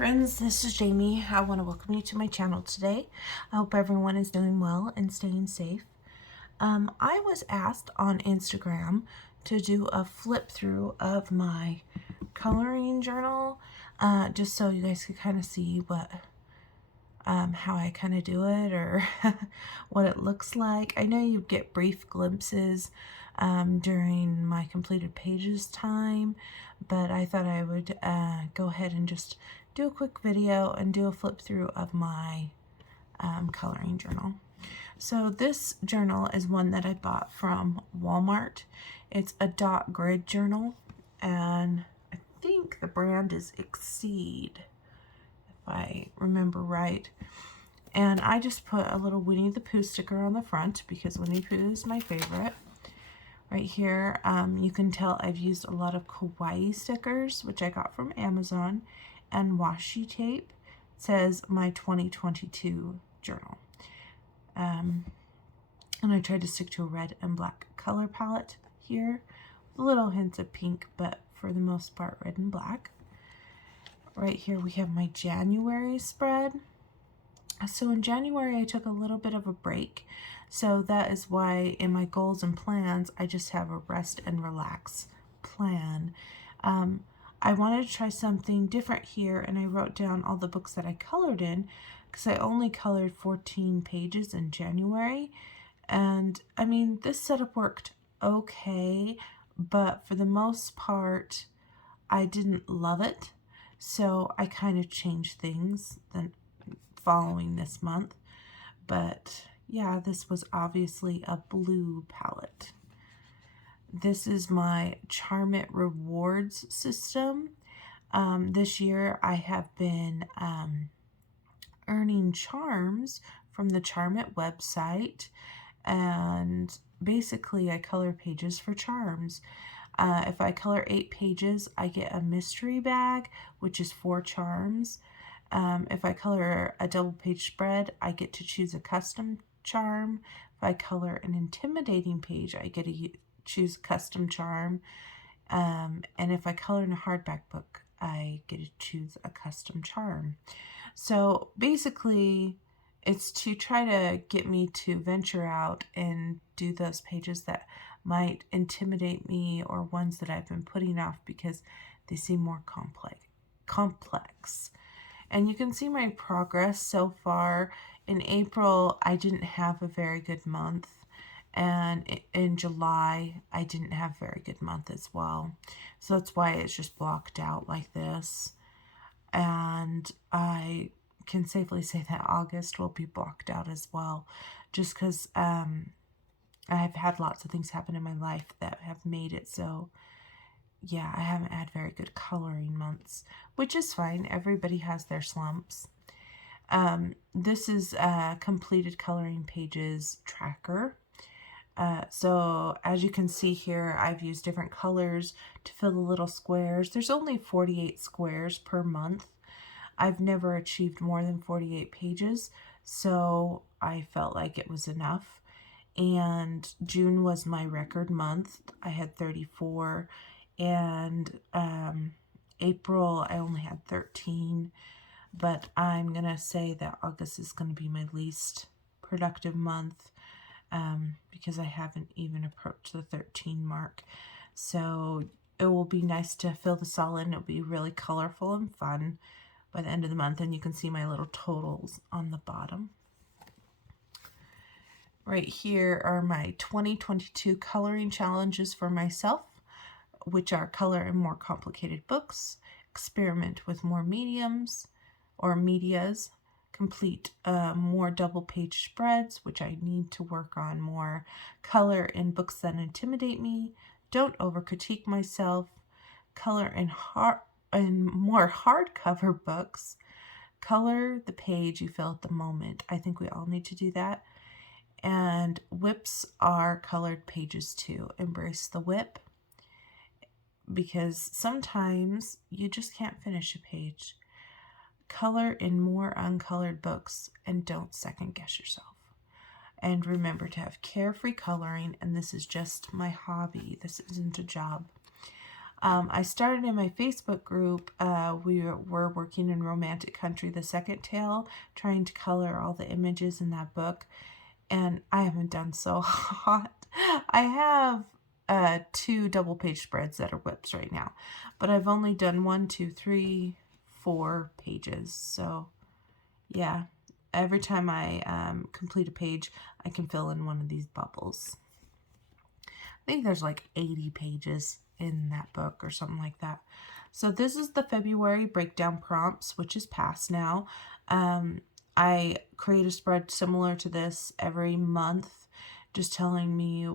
friends, this is Jamie. I want to welcome you to my channel today. I hope everyone is doing well and staying safe. I was asked on Instagram to do a flip through of my coloring journal, just so you guys could kind of see what how I kind of do it or what it looks like. I know you get brief glimpses during my completed pages time, but I thought I would go ahead and just do a quick video and do a flip through of my coloring journal. So this journal is one that I bought from Walmart. It's a dot grid journal, and I think the brand is Exceed, if I remember right. And I just put a little Winnie the Pooh sticker on the front because Winnie the Pooh is my favorite. Right here, you can tell I've used a lot of kawaii stickers, which I got from Amazon, and washi tape. It says my 2022 journal. And I tried to stick to a red and black color palette here, with little hints of pink, but for the most part red and black. Right here we have my January spread. So in January I took a little bit of a break, so that is why in my goals and plans I just have a rest and relax plan. I wanted to try something different here, and I wrote down all the books that I colored in because I only colored 14 pages in January. And I mean, this setup worked okay, but for the most part I didn't love it, so I kind of changed things then following this month. But yeah, this was obviously a blue palette. This is my Charmit rewards system. This year I have been earning charms from the Charmit website, and basically I color pages for charms. If I color 8 pages, I get a mystery bag, which is 4 charms. If I color a double page spread, I get to choose a custom charm. If I color an intimidating page, I get to choose a custom charm. And if I color in a hardback book, I get to choose a custom charm. So basically, it's to try to get me to venture out and do those pages that might intimidate me, or ones that I've been putting off because they seem more complex. And you can see my progress so far. In April, I didn't have a very good month. And in July, I didn't have a very good month as well. So that's why it's just blocked out like this. And I can safely say that August will be blocked out as well. Just because I've had lots of things happen in my life that have made it so, yeah, I haven't had very good coloring months, which is fine. Everybody has their slumps. This is a completed coloring pages tracker. So as you can see here, I've used different colors to fill the little squares. There's only 48 squares per month. I've never achieved more than 48 pages, so I felt like it was enough. And June was my record month. I had 34. And April, I only had 13. But I'm going to say that August is going to be my least productive month because I haven't even approached the 13 mark. So it will be nice to fill this all in. It'll be really colorful and fun by the end of the month. And you can see my little totals on the bottom. Right here are my 2022 coloring challenges for myself, which are color in more complicated books, experiment with more mediums or medias, complete more double page spreads, which I need to work on more, color in books that intimidate me, don't over critique myself, color in more hardcover books, color the page you feel at the moment. I think we all need to do that. And whips are colored pages too. Embrace the whip, because sometimes you just can't finish a page. Color in more uncolored books, and don't second guess yourself. And remember to have carefree coloring, and this is just my hobby. This isn't a job. I started in my Facebook group. We were working in Romantic Country, the second tale, trying to color all the images in that book. And I haven't done so hot. I have 2 double-page spreads that are whips right now. But I've only done 1, 2, 3, 4 pages. So, yeah. Every time I complete a page, I can fill in one of these bubbles. I think there's like 80 pages in that book or something like that. So this is the February breakdown prompts, which is past now. I create a spread similar to this every month, just telling me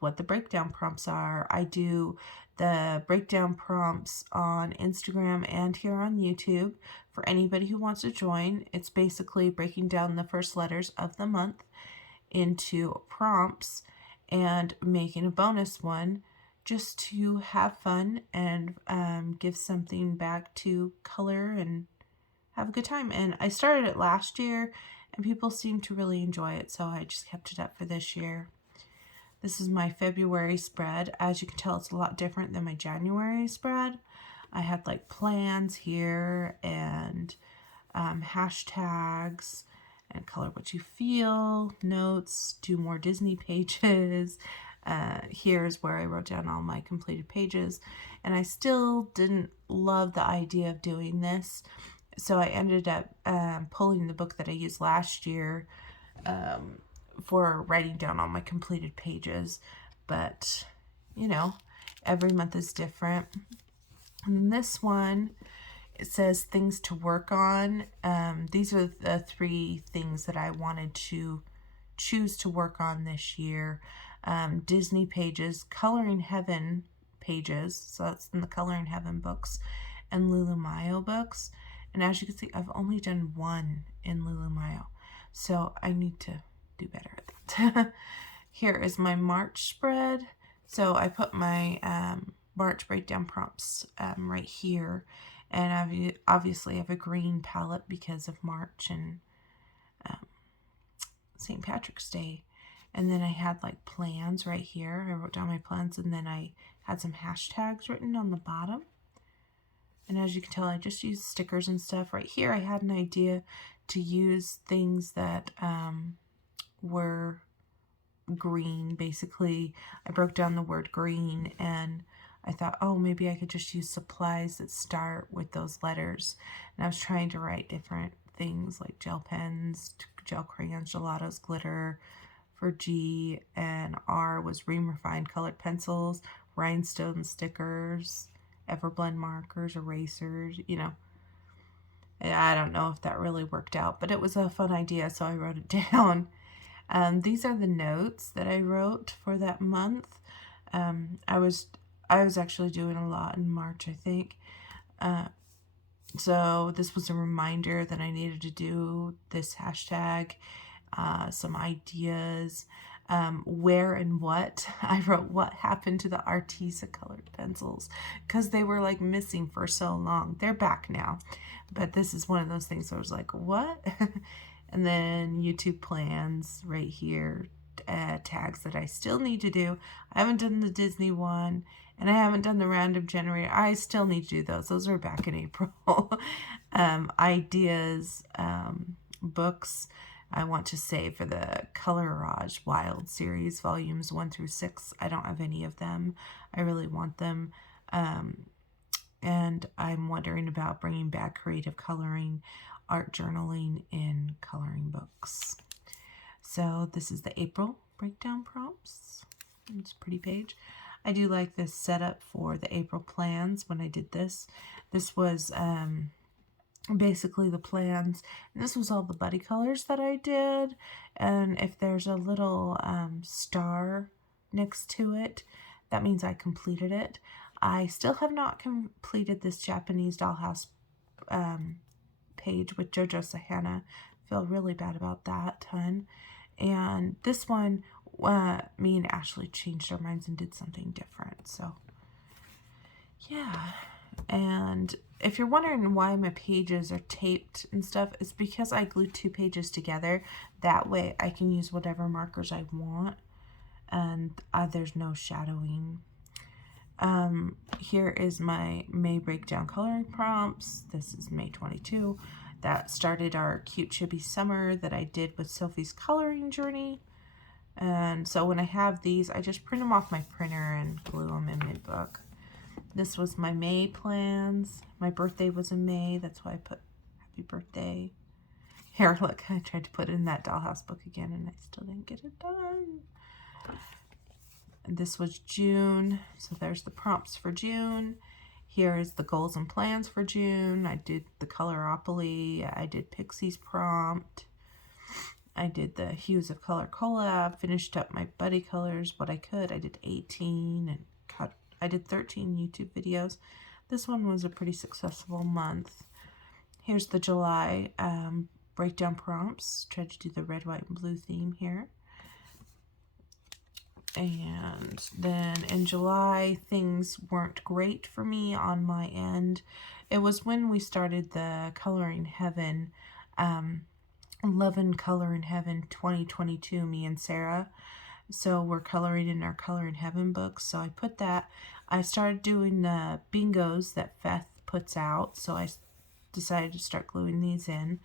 what the breakdown prompts are. I do the breakdown prompts on Instagram and here on YouTube for anybody who wants to join. It's basically breaking down the first letters of the month into prompts and making a bonus one just to have fun and give something back to color and have a good time. And I started it last year and people seemed to really enjoy it, so I just kept it up for this year. This is my February spread. As you can tell, it's a lot different than my January spread. I had like plans here and hashtags and color what you feel, notes, do more Disney pages. Here's where I wrote down all my completed pages. And I still didn't love the idea of doing this. So I ended up pulling the book that I used last year for writing down all my completed pages. But, you know, every month is different. And this one, it says things to work on. These are the 3 things that I wanted to choose to work on this year. Disney pages, Coloring Heaven pages, so that's in the Coloring Heaven books, and Lulu Mayo books. And as you can see, I've only done 1 in Lulu Mayo, so I need to do better at that. Here is my March spread. So I put my March breakdown prompts right here. And I obviously have a green palette because of March and St. Patrick's Day. And then I had like plans right here. I wrote down my plans and then I had some hashtags written on the bottom. And as you can tell, I just used stickers and stuff. Right here, I had an idea to use things that were green. Basically, I broke down the word green and I thought, oh, maybe I could just use supplies that start with those letters. And I was trying to write different things like gel pens, gel crayons, gelatos, glitter for G, and R was Ream Refined colored pencils, rhinestone stickers, Everblend markers, erasers, you know. I don't know if that really worked out, but it was a fun idea, so I wrote it down. These are the notes that I wrote for that month. I was actually doing a lot in March, I think. So this was a reminder that I needed to do this hashtag, some ideas, where and what. I wrote what happened to the Artisa colored pencils because they were like missing for so long. They're back now, but this is one of those things where I was like, what? And then YouTube plans right here, tags that I still need to do. I haven't done the Disney one and I haven't done the random generator. I still need to do those. Those are back in April. Ideas, books I want to save for the Colorage Wild series, volumes 1 through 6. I don't have any of them. I really want them. And I'm wondering about bringing back creative coloring, art journaling in coloring books. So this is the April breakdown prompts. It's a pretty page. I do like this setup for the April plans when I did this. This was basically the plans, and this was all the buddy colors that I did, and if there's a little star next to it, that means I completed it. I still have not completed this Japanese dollhouse page with Jojo Sahana. Feel really bad about that ton. And this one, me and Ashley changed our minds and did something different. So yeah. And if you're wondering why my pages are taped and stuff, it's because I glued 2 pages together. That way I can use whatever markers I want and there's no shadowing. Here is my May breakdown coloring prompts. This is May 22. That started our cute chibi summer that I did with Sophie's coloring journey. And so when I have these, I just print them off my printer and glue them in my book. This was my May plans. My birthday was in May. That's why I put happy birthday. Here, look, I tried to put it in that dollhouse book again and I still didn't get it done. And this was June. So there's the prompts for June. Here is the goals and plans for June. I did the Coloropoly. I did Pixie's prompt. I did the Hues of Color collab, finished up my buddy colors, what I could. I did 18 and I did 13 YouTube videos. This one was a pretty successful month. Here's the July breakdown prompts. Tried to do the red, white, and blue theme here. And then in July, things weren't great for me on my end. It was when we started the Coloring Heaven, Love and Color in Heaven 2022, me and Sarah. So we're coloring in our Color in Heaven books. So I put that. I started doing the bingos that Feth puts out. So I decided to start gluing these in.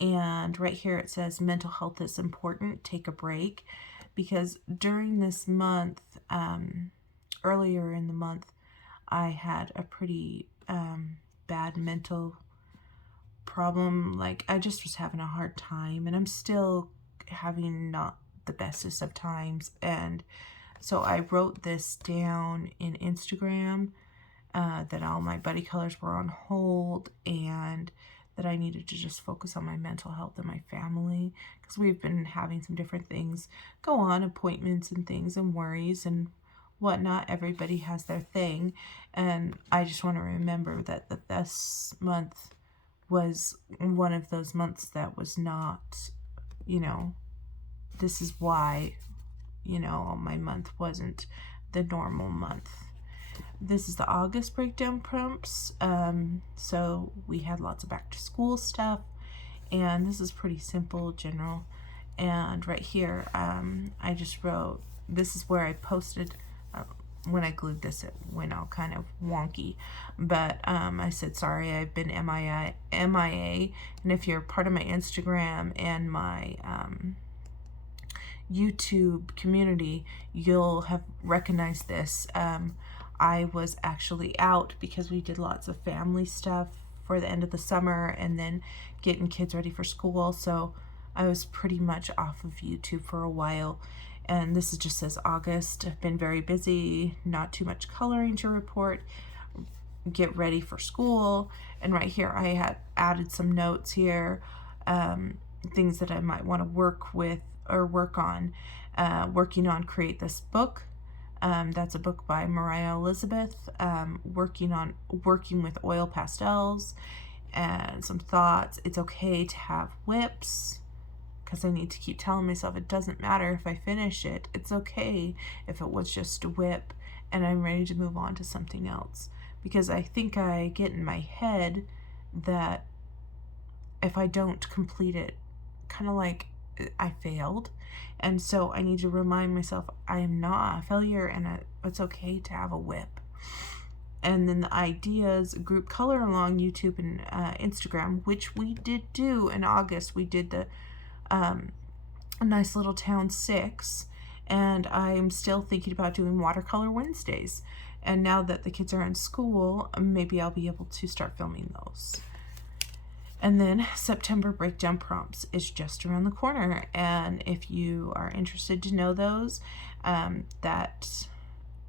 And right here it says mental health is important. Take a break. Because during this month, earlier in the month, I had a pretty bad mental problem. Like I just was having a hard time, and I'm still having not the bestest of times. And so I wrote this down in Instagram that all my buddy colors were on hold and that I needed to just focus on my mental health and my family, because we've been having some different things go on, appointments and things and worries and whatnot. Everybody has their thing, and I just want to remember that this month was one of those months that was not, this is why, my month wasn't the normal month. This is the August breakdown prompts. So we had lots of back to school stuff, and this is pretty simple, general. And right here, I just wrote, this is where I posted, when I glued this, it went all kind of wonky, but I said, sorry, I've been MIA, and if you're part of my Instagram and my YouTube community, you'll have recognized this. I was actually out because we did lots of family stuff for the end of the summer and then getting kids ready for school, so I was pretty much off of YouTube for a while. And this just says August. I've been very busy, not too much coloring to report, get ready for school. And right here I had added some notes here, things that I might want to work with or work on. Working on Create This Book. That's a book by Mariah Elizabeth. Working with oil pastels and some thoughts. It's okay to have whips, because I need to keep telling myself it doesn't matter if I finish it. It's okay if it was just a whip and I'm ready to move on to something else. Because I think I get in my head that if I don't complete it, kind of like I failed. And so I need to remind myself I am not a failure, and it's okay to have a whip. And then the ideas, group color along YouTube and Instagram, which we did do in August. We did the Nice Little Town 6, and I'm still thinking about doing watercolor Wednesdays. And now that the kids are in school, maybe I'll be able to start filming those. And then September breakdown prompts is just around the corner. And if you are interested to know those, that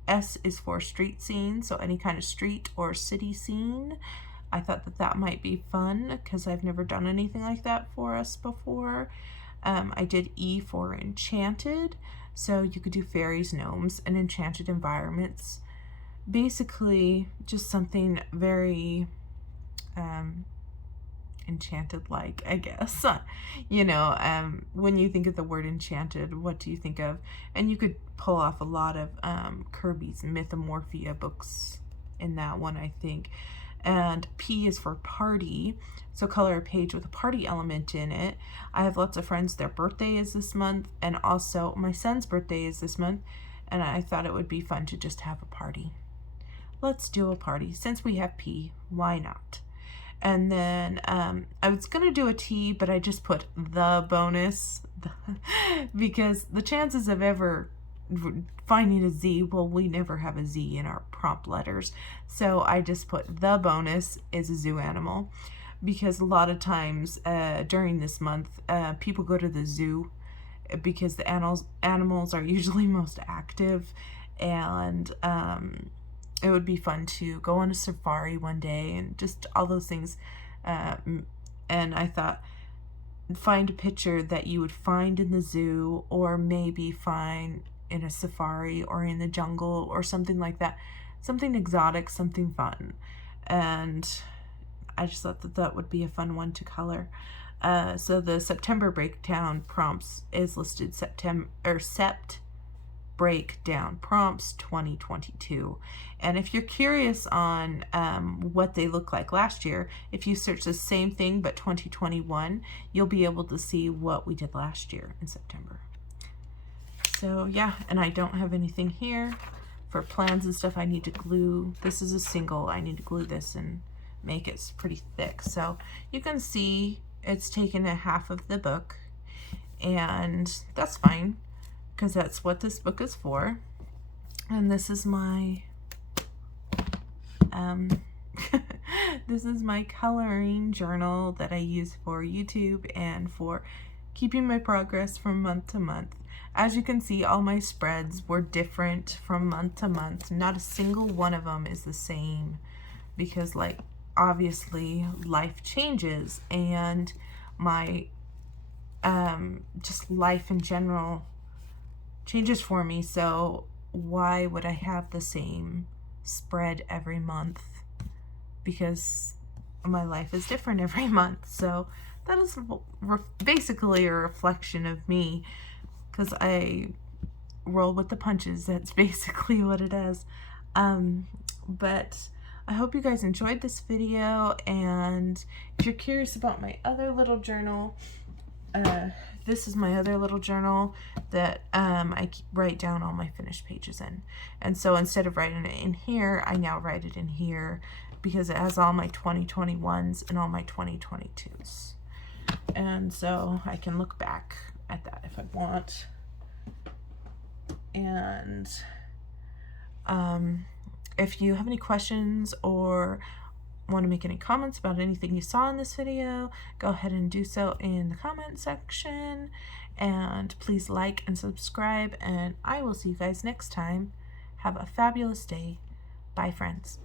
S is for street scene, so any kind of street or city scene. I thought that might be fun because I've never done anything like that for us before. I did E for enchanted, so you could do fairies, gnomes, and enchanted environments. Basically, just something very enchanted-like, I guess. When you think of the word enchanted, what do you think of? And you could pull off a lot of Kirby's Mythomorphia books in that one, I think. And P is for party, so color a page with a party element in it. I have lots of friends, their birthday is this month, and also my son's birthday is this month, and I thought it would be fun to just have a party. let's do a party. Since we have P, why not? And then I was going to do a T, but I just put the bonus because the chances of ever finding a Z, well, we never have a Z in our prompt letters. So I just put the bonus is a zoo animal, because a lot of times during this month, people go to the zoo because the animals are usually most active, and it would be fun to go on a safari one day and just all those things. And I thought, find a picture that you would find in the zoo, or maybe find in a safari or in the jungle or something like that. Something exotic, something fun. And I just thought that that would be a fun one to color. So the September breakdown prompts is listed Sept breakdown prompts 2022. And if you're curious on what they look like last year, if you search the same thing but 2021, you'll be able to see what we did last year in September. So yeah, and I don't have anything here for plans and stuff. I need to glue. This is a single. I need to glue this and make it pretty thick. So you can see it's taken a half of the book, and that's fine because that's what this book is for. And this is my this is my coloring journal that I use for YouTube and for keeping my progress from month to month. As you can see, all my spreads were different from month to month. Not a single one of them is the same, because like obviously life changes, and my just life in general changes for me. So why would I have the same spread every month? Because my life is different every month. So that is basically a reflection of me, because I roll with the punches. That's basically what it is. But I hope you guys enjoyed this video, and if you're curious about my other little journal, this is my other little journal that I write down all my finished pages in. And so instead of writing it in here, I now write it in here, because it has all my 2021s and all my 2022s. And so I can look back at that if I want. And if you have any questions or want to make any comments about anything you saw in this video, go ahead and do so in the comment section. And please like and subscribe, and I will see you guys next time. Have a fabulous day. Bye, friends.